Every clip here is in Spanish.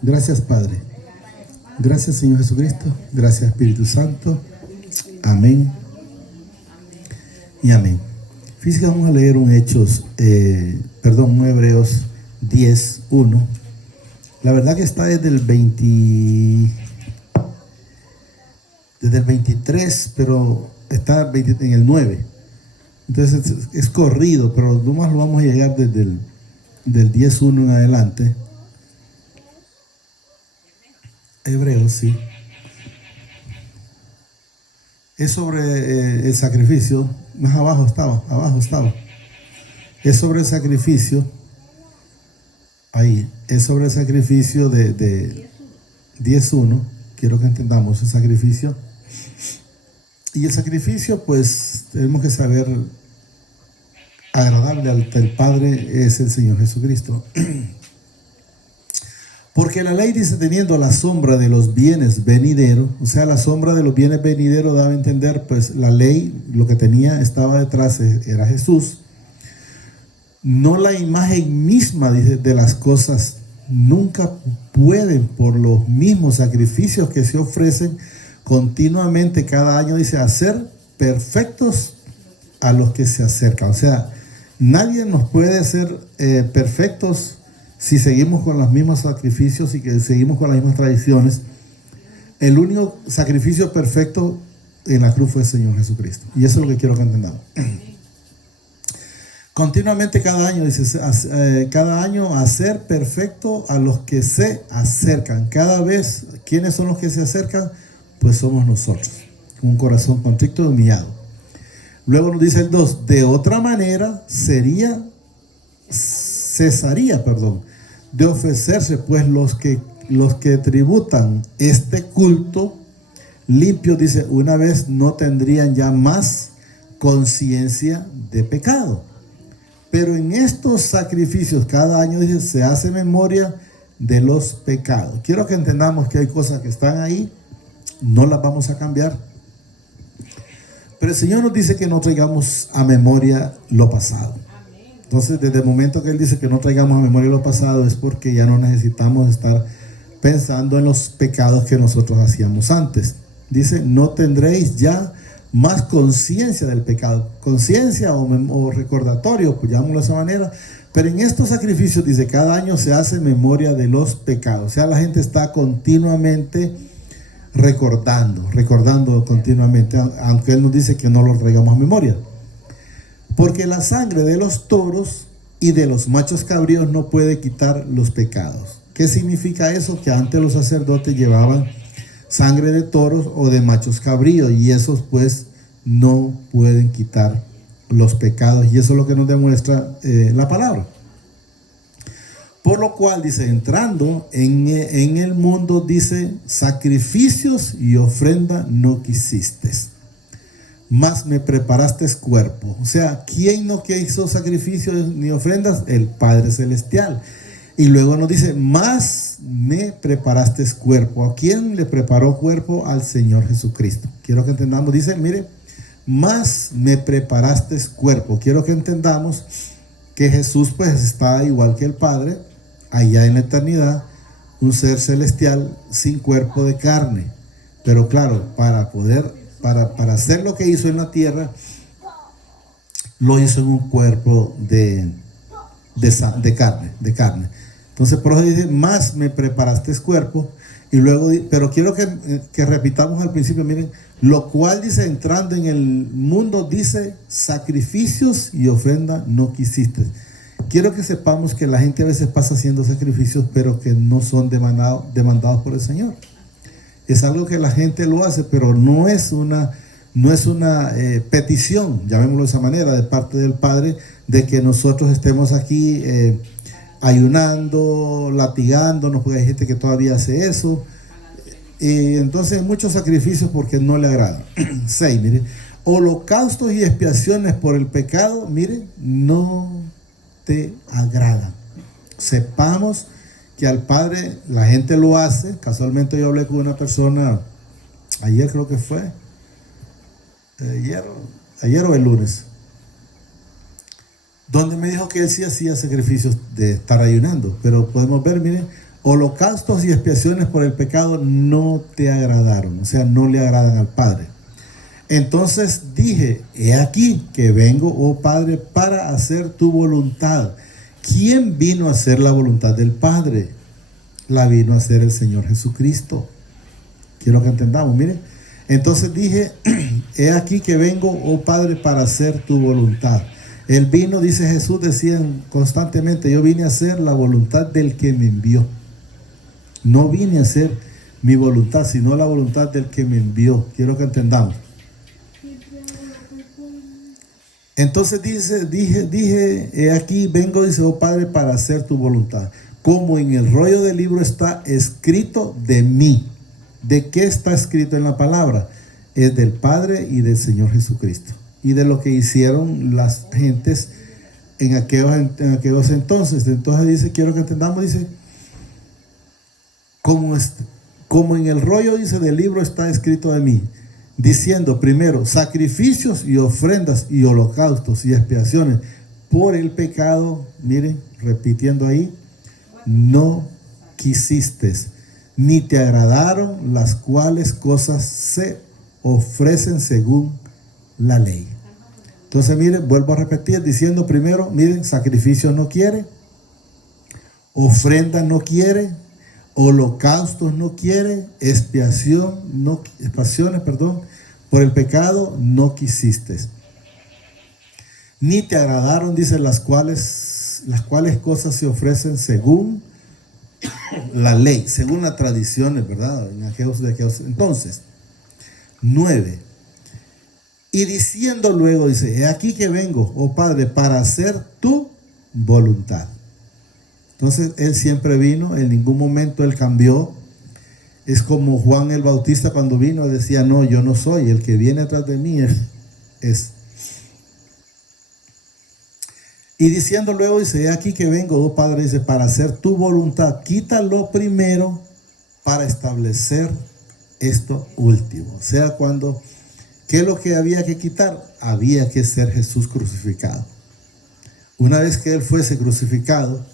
Gracias, Padre. Gracias, Señor Jesucristo. Gracias, Espíritu Santo. Amén y amén. Fíjense que vamos a leer un Hebreos 10:1. La verdad que está desde el 23, pero está en el 9. Entonces es corrido, pero nomás lo vamos a llegar desde del 10:1 en adelante. Hebreos, sí. Es sobre el sacrificio. Más abajo estaba. Es sobre el sacrificio. Ahí. Es sobre el sacrificio de 10:1. Quiero que entendamos el sacrificio. Y el sacrificio, pues, tenemos que saber, agradable al Padre es el Señor Jesucristo. Porque la ley dice, teniendo la sombra de los bienes venideros, o sea, la sombra de los bienes venideros daba a entender, pues la ley, lo que tenía, estaba detrás, era Jesús. No la imagen misma, dice, de las cosas, nunca pueden, por los mismos sacrificios que se ofrecen continuamente cada año, dice, hacer perfectos a los que se acercan. O sea, nadie nos puede hacer perfectos si seguimos con los mismos sacrificios y que seguimos con las mismas tradiciones. El único sacrificio perfecto en la cruz fue el Señor Jesucristo. Y eso es lo que quiero que entendamos. Continuamente cada año, dice, cada año hacer perfecto a los que se acercan. Cada vez, ¿quiénes son los que se acercan? Pues somos nosotros, con un corazón contrito y humillado. Luego nos dice el 2, de otra manera cesaría, de ofrecerse, pues los que tributan este culto limpio, dice, una vez no tendrían ya más conciencia de pecado. Pero en estos sacrificios cada año, dice, se hace memoria de los pecados. Quiero que entendamos que hay cosas que están ahí, no las vamos a cambiar. Pero el Señor nos dice que no traigamos a memoria lo pasado. Entonces, desde el momento que Él dice que no traigamos a memoria lo pasado, es porque ya no necesitamos estar pensando en los pecados que nosotros hacíamos antes. Dice, no tendréis ya más conciencia del pecado. Conciencia o recordatorio, pues llamémoslo de esa manera. Pero en estos sacrificios, dice, cada año se hace memoria de los pecados. O sea, la gente está continuamente recordando continuamente, aunque Él nos dice que no lo traigamos a memoria. Porque la sangre de los toros y de los machos cabríos no puede quitar los pecados. ¿Qué significa eso? Que antes los sacerdotes llevaban sangre de toros o de machos cabríos, y esos pues no pueden quitar los pecados, y eso es lo que nos demuestra la palabra. Por lo cual, dice, entrando en el mundo, dice, sacrificios y ofrenda no quisiste, mas me preparaste cuerpo. O sea, ¿quién no hizo sacrificios ni ofrendas? El Padre Celestial. Y luego nos dice, más me preparaste cuerpo. ¿A quién le preparó cuerpo? Al Señor Jesucristo. Quiero que entendamos, dice, mire, más me preparaste cuerpo. Quiero que entendamos que Jesús pues está igual que el Padre, allá en la eternidad, un ser celestial sin cuerpo de carne. Pero claro, para hacer lo que hizo en la tierra, lo hizo en un cuerpo de carne. Entonces, por eso dice, más me preparaste cuerpo. Y luego, pero quiero que repitamos al principio, miren, lo cual dice, entrando en el mundo, dice, sacrificios y ofrenda no quisiste. Quiero que sepamos que la gente a veces pasa haciendo sacrificios, pero que no son demandados por el Señor. Es algo que la gente lo hace, pero no es una petición, llamémoslo de esa manera, de parte del Padre, de que nosotros estemos aquí ayunando, latigándonos, porque hay gente que todavía hace eso. Entonces, muchos sacrificios porque no le agradan. 6, mire, holocaustos y expiaciones por el pecado, mire, no te agradan. Sepamos que al Padre la gente lo hace. Casualmente yo hablé con una persona ayer, creo que fue ayer o el lunes, donde me dijo que él sí hacía sacrificios de estar ayunando, pero podemos ver, miren, holocaustos y expiaciones por el pecado no te agradaron, o sea, no le agradan al Padre. Entonces dije, he aquí que vengo, oh Padre, para hacer tu voluntad. ¿Quién vino a hacer la voluntad del Padre? La vino a hacer el Señor Jesucristo. Quiero que entendamos, miren. Entonces dije, he aquí que vengo, oh Padre, para hacer tu voluntad. Él vino, dice Jesús, decían constantemente, yo vine a hacer la voluntad del que me envió. No vine a hacer mi voluntad, sino la voluntad del que me envió. Quiero que entendamos. Entonces dije, he aquí vengo, dice, oh Padre, para hacer tu voluntad. Como en el rollo del libro está escrito de mí. ¿De qué está escrito en la palabra? Es del Padre y del Señor Jesucristo. Y de lo que hicieron las gentes en aquellos entonces. Entonces dice, quiero que entendamos, dice, como en el rollo, dice, del libro está escrito de mí. Diciendo primero, sacrificios y ofrendas y holocaustos y expiaciones por el pecado, miren, repitiendo ahí, no quisiste, ni te agradaron, las cuales cosas se ofrecen según la ley. Entonces, miren, vuelvo a repetir, diciendo primero, miren, sacrificios no quiere, ofrendas no quiere, holocaustos no quiere, expiaciones, por el pecado no quisiste. Ni te agradaron, dice, las cuales cosas se ofrecen según la ley, según las tradiciones, ¿verdad? Entonces, 9. Y diciendo luego, dice, he aquí que vengo, oh Padre, para hacer tu voluntad. Entonces, Él siempre vino, en ningún momento Él cambió. Es como Juan el Bautista cuando vino, decía, no, yo no soy, el que viene atrás de mí es. Y diciendo luego, dice, he aquí que vengo, oh Padre, dice, para hacer tu voluntad. Quítalo primero para establecer esto último. O sea, ¿qué es lo que había que quitar? Había que ser Jesús crucificado. Una vez que Él fuese crucificado,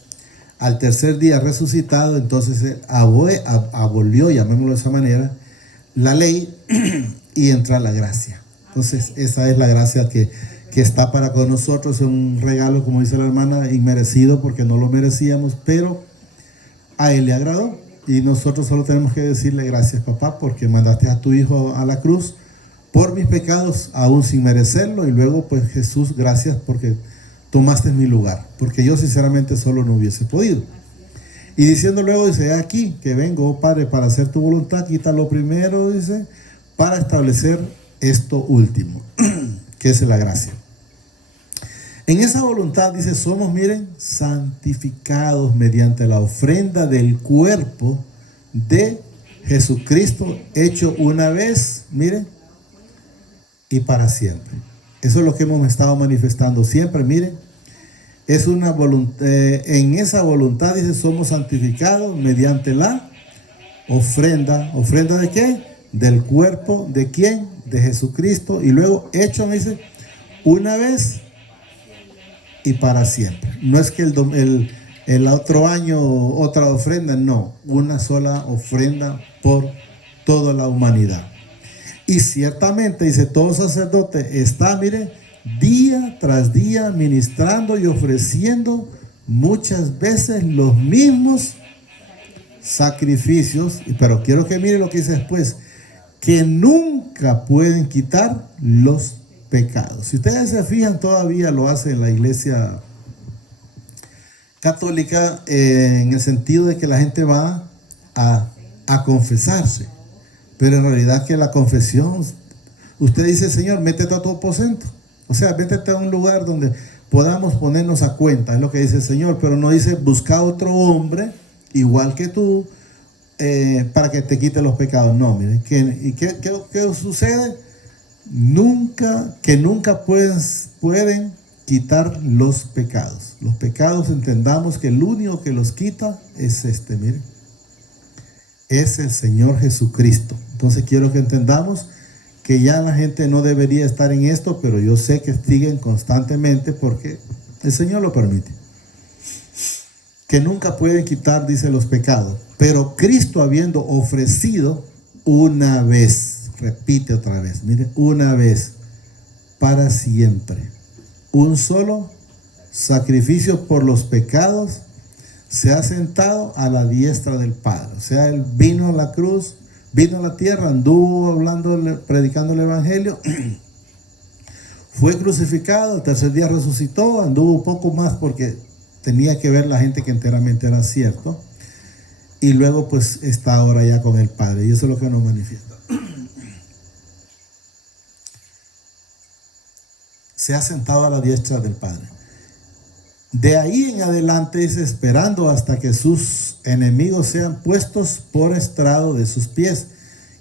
al tercer día resucitado, entonces Él abolió, llamémoslo de esa manera, la ley y entra la gracia. Entonces, esa es la gracia que está para con nosotros. Es un regalo, como dice la hermana, inmerecido porque no lo merecíamos, pero a Él le agradó. Y nosotros solo tenemos que decirle gracias, papá, porque mandaste a tu hijo a la cruz por mis pecados, aún sin merecerlo. Y luego, pues Jesús, gracias porque tomaste mi lugar, porque yo sinceramente solo no hubiese podido. Y diciendo luego, dice, aquí que vengo, oh Padre, para hacer tu voluntad. Quítalo primero, dice, para establecer esto último, que es la gracia. En esa voluntad, dice, somos, miren, santificados mediante la ofrenda del cuerpo de Jesucristo, hecho una vez, miren, y para siempre. Eso es lo que hemos estado manifestando siempre, miren. Es una voluntad, en esa voluntad, dice, somos santificados mediante la ofrenda. ¿Ofrenda de qué? Del cuerpo, ¿de quién? De Jesucristo. Y luego hecho, me dice, una vez y para siempre. No es que el otro año otra ofrenda, no. Una sola ofrenda por toda la humanidad. Y ciertamente, dice, todo sacerdote está, mire, día tras día ministrando y ofreciendo muchas veces los mismos sacrificios. Pero quiero que mire lo que dice después, que nunca pueden quitar los pecados. Si ustedes se fijan, todavía lo hace en la iglesia católica, en el sentido de que la gente va a confesarse. Pero en realidad que la confesión, usted dice, Señor, métete a tu aposento. O sea, métete a un lugar donde podamos ponernos a cuenta. Es lo que dice el Señor. Pero no dice, busca otro hombre igual que tú para que te quite los pecados. No, miren. ¿Qué sucede? Nunca pueden quitar los pecados. Los pecados, entendamos que el único que los quita es miren. Es el Señor Jesucristo. Entonces quiero que entendamos que ya la gente no debería estar en esto, pero yo sé que siguen constantemente porque el Señor lo permite. que nunca pueden quitar, dice, los pecados. Pero Cristo, habiendo ofrecido una vez, repite otra vez, mire, una vez, para siempre, un solo sacrificio por los pecados, se ha sentado a la diestra del Padre. O sea, Él vino a la cruz, vino a la tierra, anduvo hablando, predicando el Evangelio, fue crucificado, el tercer día resucitó, anduvo un poco más porque tenía que ver la gente que enteramente era cierto, y luego pues está ahora ya con el Padre, y eso es lo que nos manifiesta. Se ha sentado a la diestra del Padre. De ahí en adelante es esperando hasta que sus enemigos sean puestos por estrado de sus pies.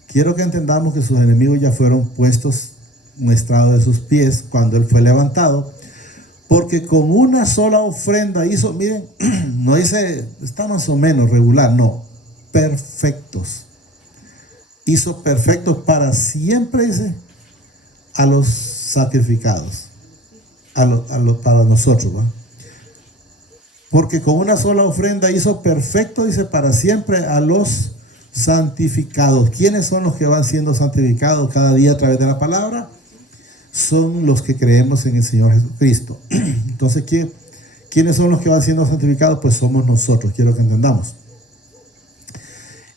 Quiero que entendamos que sus enemigos ya fueron puestos en estrado de sus pies cuando Él fue levantado, porque con una sola ofrenda hizo, miren, no dice, está más o menos regular, no, perfectos. Hizo perfectos para siempre, dice, a los sacrificados, para nosotros, ¿va? Porque con una sola ofrenda hizo perfecto, dice, para siempre a los santificados. ¿Quiénes son los que van siendo santificados cada día a través de la palabra? Son los que creemos en el Señor Jesucristo. Entonces, ¿quiénes son los que van siendo santificados? Pues somos nosotros, quiero que entendamos.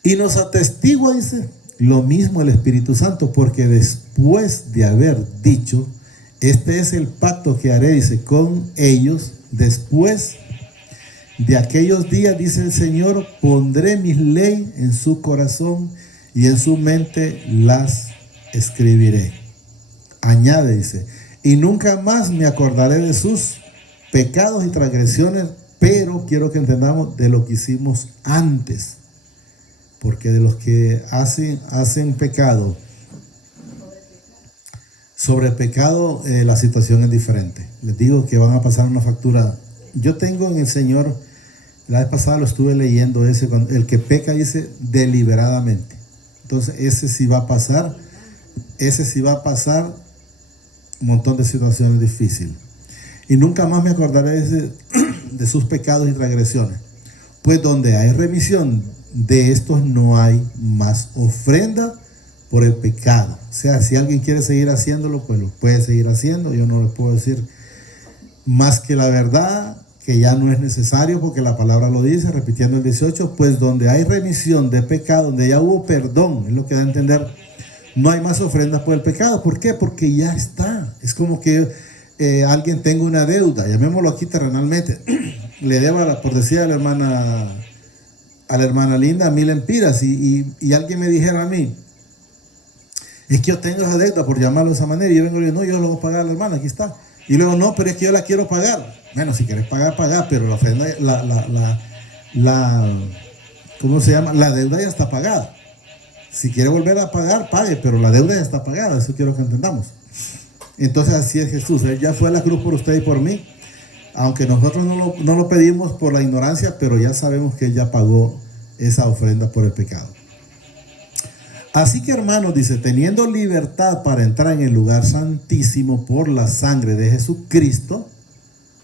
Y nos atestigua, dice, lo mismo el Espíritu Santo, porque después de haber dicho, este es el pacto que haré, dice, con ellos, después de aquellos días, dice el Señor, pondré mis leyes en su corazón y en su mente las escribiré. Añade, dice, y nunca más me acordaré de sus pecados y transgresiones, pero quiero que entendamos de lo que hicimos antes, porque de los que hacen pecado, sobre pecado, la situación es diferente. Les digo que van a pasar una factura. Yo tengo en el Señor, la vez pasada lo estuve leyendo, el que peca dice deliberadamente. Entonces ese sí va a pasar un montón de situaciones difíciles. Y nunca más me acordaré de sus pecados y transgresiones. Pues donde hay remisión de estos no hay más ofrenda por el pecado. O sea, si alguien quiere seguir haciéndolo, pues lo puede seguir haciendo. Yo no le puedo decir más que la verdad, que ya no es necesario, porque la palabra lo dice, repitiendo el 18, pues donde hay remisión de pecado, donde ya hubo perdón, es lo que da a entender, no hay más ofrendas por el pecado. ¿Por qué? Porque ya está. Es como que alguien tenga una deuda, llamémoslo aquí terrenalmente, le deba, por decir a la hermana Linda, 1000 empiras, y alguien me dijera a mí, es que yo tengo esa deuda, por llamarlo de esa manera, y yo vengo y digo, no, yo lo voy a pagar a la hermana, aquí está. Y luego, no, pero es que yo la quiero pagar. Bueno, si quieres pagar, pero la ofrenda, ¿cómo se llama? La deuda ya está pagada. Si quiere volver a pagar, pague, pero la deuda ya está pagada. Eso quiero que entendamos. Entonces así es Jesús. Él ya fue a la cruz por usted y por mí. Aunque nosotros no lo pedimos por la ignorancia, pero ya sabemos que Él ya pagó esa ofrenda por el pecado. Así que, hermanos, dice, teniendo libertad para entrar en el lugar santísimo por la sangre de Jesucristo, o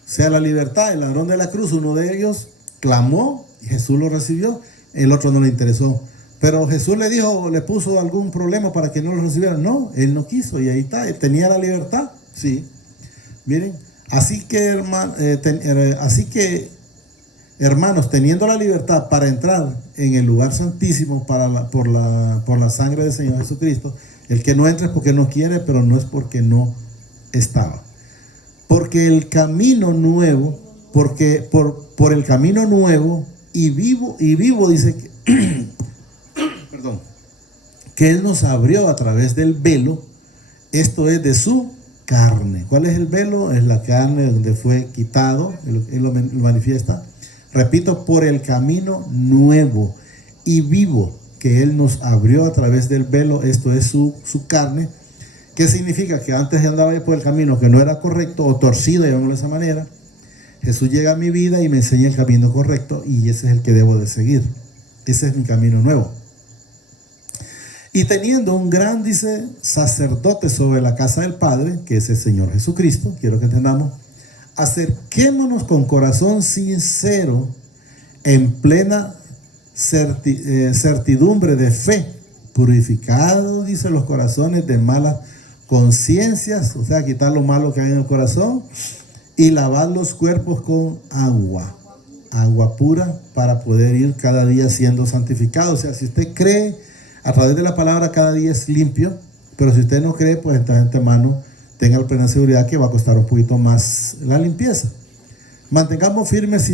sea, la libertad, el ladrón de la cruz, uno de ellos clamó y Jesús lo recibió, el otro no le interesó. Pero Jesús le dijo, le puso algún problema para que no lo recibiera. No, él no quiso, y ahí está, él tenía la libertad. Sí, miren, así que hermanos, teniendo la libertad para entrar en el lugar santísimo por la sangre del Señor Jesucristo, el que no entra es porque no quiere, pero no es porque no estaba. Porque el camino nuevo, por el camino nuevo y vivo dice que, perdón, que Él nos abrió a través del velo, esto es de su carne. ¿Cuál es el velo? Es la carne donde fue quitado, Él lo manifiesta. Repito, por el camino nuevo y vivo que Él nos abrió a través del velo, esto es su carne. ¿Qué significa? Que antes andaba yo por el camino que no era correcto o torcido, llamémoslo de esa manera. Jesús llega a mi vida y me enseña el camino correcto, y ese es el que debo de seguir. Ese es mi camino nuevo. Y teniendo un gran, dice, sacerdote sobre la casa del Padre, que es el Señor Jesucristo, quiero que entendamos, acerquémonos con corazón sincero en plena certidumbre de fe, purificados, dice, los corazones de malas conciencias, o sea, quitar lo malo que hay en el corazón, y lavar los cuerpos con agua pura, para poder ir cada día siendo santificado. O sea, si usted cree, a través de la palabra cada día es limpio, pero si usted no cree, pues entonces, antemano, tenga la plena seguridad que va a costar un poquito más la limpieza. Mantengámonos firmes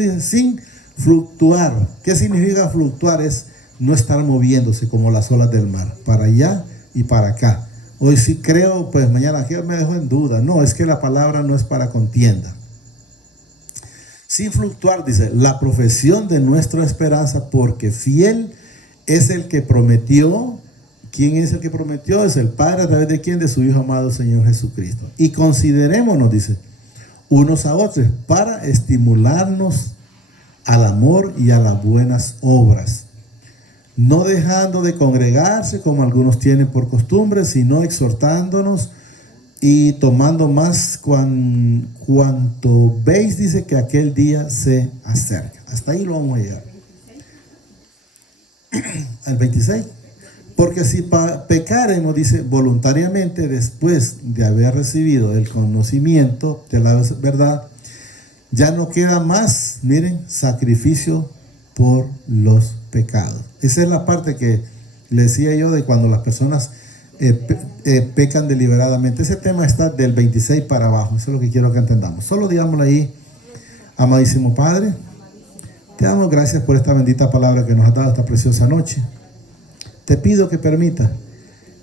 dice, sin fluctuar. ¿Qué significa fluctuar? Es no estar moviéndose como las olas del mar, para allá y para acá. Hoy sí creo, pues mañana aquí me dejo en duda. No, es que la palabra no es para contienda. Sin fluctuar, dice, la profesión de nuestra esperanza, porque fiel es el que prometió. ¿Quién es el que prometió? Es el Padre, a través de quién, de su Hijo amado Señor Jesucristo. Y considerémonos, dice, unos a otros, para estimularnos al amor y a las buenas obras, no dejando de congregarse como algunos tienen por costumbre, sino exhortándonos y tomando más cuanto veis, dice, que aquel día se acerca. Hasta ahí lo vamos a llegar. Al 26. Porque si pecaremos, dice, voluntariamente, después de haber recibido el conocimiento de la verdad, ya no queda más, miren, sacrificio por los pecados. Esa es la parte que le decía yo de cuando las personas pecan deliberadamente. Ese tema está del 26 para abajo. Eso es lo que quiero que entendamos. Solo digámoslo ahí. Amadísimo Padre, te damos gracias por esta bendita palabra que nos has dado esta preciosa noche. Te pido que permita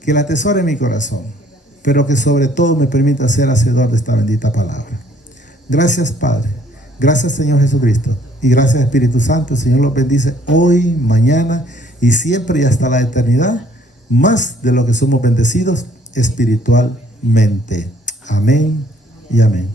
que la atesore en mi corazón, pero que sobre todo me permita ser hacedor de esta bendita palabra. Gracias, Padre. Gracias, Señor Jesucristo. Y gracias, Espíritu Santo. El Señor los bendice hoy, mañana y siempre y hasta la eternidad, más de lo que somos bendecidos espiritualmente. Amén y amén.